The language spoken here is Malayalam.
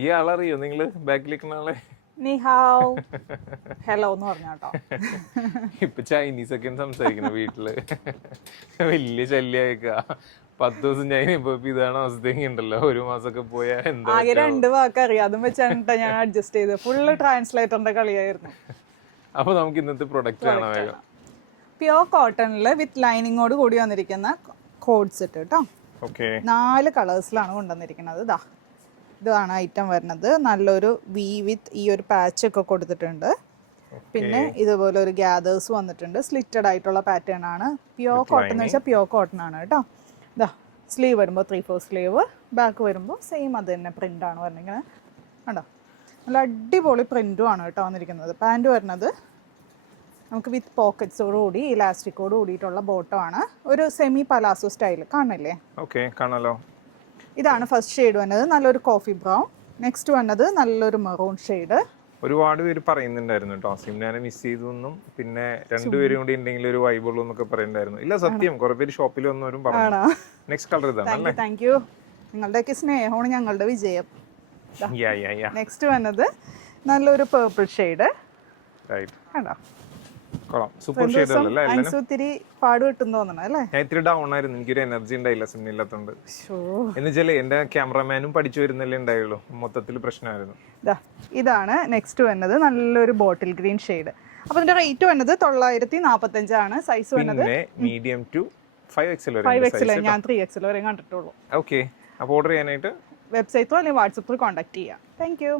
ഈ ആളറിയോ നിങ്ങള് ബാക്കിലിരിക്കുന്ന ആളെ? ഹലോ എന്ന് പറഞ്ഞോട്ടോ. ഇപ്പൊ ചൈനീസ് ഒക്കെ സംസാരിക്കണ വീട്ടില് വലിയ ശല്യമായിക്ക. 10 ദിവസം ചൈന ഇപ്പൊ ഇതാണ് അവസ്ഥ ഉണ്ടല്ലോ. 1 മാസമൊക്കെ പോയാ എന്താ? ആകെ 2 വാക്ക് അറിയാം, അതും വെച്ചാണ് ഞാൻ അഡ്ജസ്റ്റ് ചെയ്ത്. ഫുള്ള് ട്രാൻസ്ലേറ്ററിന്റെ കളിയായിരുന്നു. അപ്പൊ നമുക്ക് ഇന്നത്തെ പ്രൊഡക്റ്റ് കാണാൻ വേഗം. പ്യോർ കോട്ടണില് വിത്ത് ലൈനിങ്ങോട് കൂടി വന്നിരിക്കുന്ന കോഡ് സെറ്റ് കേട്ടോ. 4 കളേഴ്സിലാണ് കൊണ്ടുവന്നിരിക്കുന്നത്. ഇതാണ് ഐറ്റം വരുന്നത്. നല്ലൊരു വി വിത്ത് ഈ ഒരു പാച്ച് ഒക്കെ കൊടുത്തിട്ടുണ്ട്. പിന്നെ ഇതുപോലെ ഒരു ഗ്യാദേഴ്സ് വന്നിട്ടുണ്ട്. സ്ലിറ്റഡ് ആയിട്ടുള്ള പാറ്റേൺ ആണ്. പ്യോർ കോട്ടൺ എന്ന് വെച്ചാൽ പ്യോർ കോട്ടൺ ആണ് കേട്ടോ. സ്ലീവ് വരുമ്പോൾ 3/4 സ്ലീവ്, ബാക്ക് വരുമ്പോൾ സെയിം അത് തന്നെ പ്രിന്റ് ആണ് വന്നിരിക്കുന്നത്. കണ്ടോ, നല്ല അടിപൊളി പ്രിന്റും ആണ് കേട്ടോ വന്നിരിക്കുന്നത്. പാൻറ് വരുന്നത് നമുക്ക് വിത്ത് പോക്കറ്റ്സോട് കൂടി ഇലാസ്റ്റിക്കോട് കൂടിയിട്ടുള്ള ബോട്ടം ആണ്. ഒരു സെമി പലാസോ സ്റ്റൈൽ കാണില്ലേ? കാണാലോ. ഇതാണ് ഫസ്റ്റ് ഷെയ്ഡ് വന്നത്, നല്ലൊരു കോഫി ബ്രൗൺ. നെക്സ്റ്റ് വന്നത് നല്ലൊരു മെറൂൺ ഷെയ്ഡ്. ഒരുപാട് പേര് പറയുന്നുണ്ടായിരുന്നു കേട്ടോ സിംനാനെ മിസ് ചെയ്തു എന്നും, പിന്നെ 2 പേരും കൂടി ഉണ്ടെങ്കിൽ ഒരു വൈബുള്ളൂ എന്നൊക്കെ പറയുന്നുണ്ടായിരുന്നു. ഇല്ല, സത്യം കുറെ പേര് ഷോപ്പിൽ വന്നവരും പറഞ്ഞു. നെക്സ്റ്റ് കളർ ഇതാണ്. Thank you. നിങ്ങളുടെയൊക്കെ സ്നേഹമാണ് ഞങ്ങളുടെ വിജയം. നെക്സ്റ്റ് വന്നത് നല്ലൊരു പേർപ്പിൾ ഷെയ്ഡ്. കണ്ടോ, സൂപ്പർ ഷെയ്ഡ് അല്ലേ? ഇത്തിരി പാട് കിട്ടും തോന്നണം അല്ലേ? ഞാൻ ഇത്തിരി ഡൗൺ ആയിരുന്നു, എനിക്കൊരു എനർജി ഉണ്ടായില്ല സിമ്മില്ലാത്തോണ്ട്. എന്നുവെച്ചാല് എന്റെ ക്യാമറമാനും പഠിച്ചു വരുന്നല്ലേ ഉണ്ടായുള്ളൂ, മൊത്തത്തിൽ പ്രശ്നമായിരുന്നു. ഇതാണ് നെക്സ്റ്റ് വന്നത്, നല്ലൊരു ബോട്ടിൽ ഗ്രീൻ ഷെയ്ഡ്. അപ്പൊ ഇതിന്റെ റേറ്റ് വന്നത് 945 ആണ്. സൈസ് വന്നത് മീഡിയം ടു 5XL വരെ. 5XL ഞാൻ 3XL വരെ കണ്ടിട്ടുള്ളൂ. ഓക്കെ, അപ്പോൾ ഓർഡർ ചെയ്യാനായിട്ട് വെബ്സൈറ്റോ അല്ലെങ്കിൽ വാട്സപ്പിൽ കോൺടാക്ട് ചെയ്യാം. Thank you.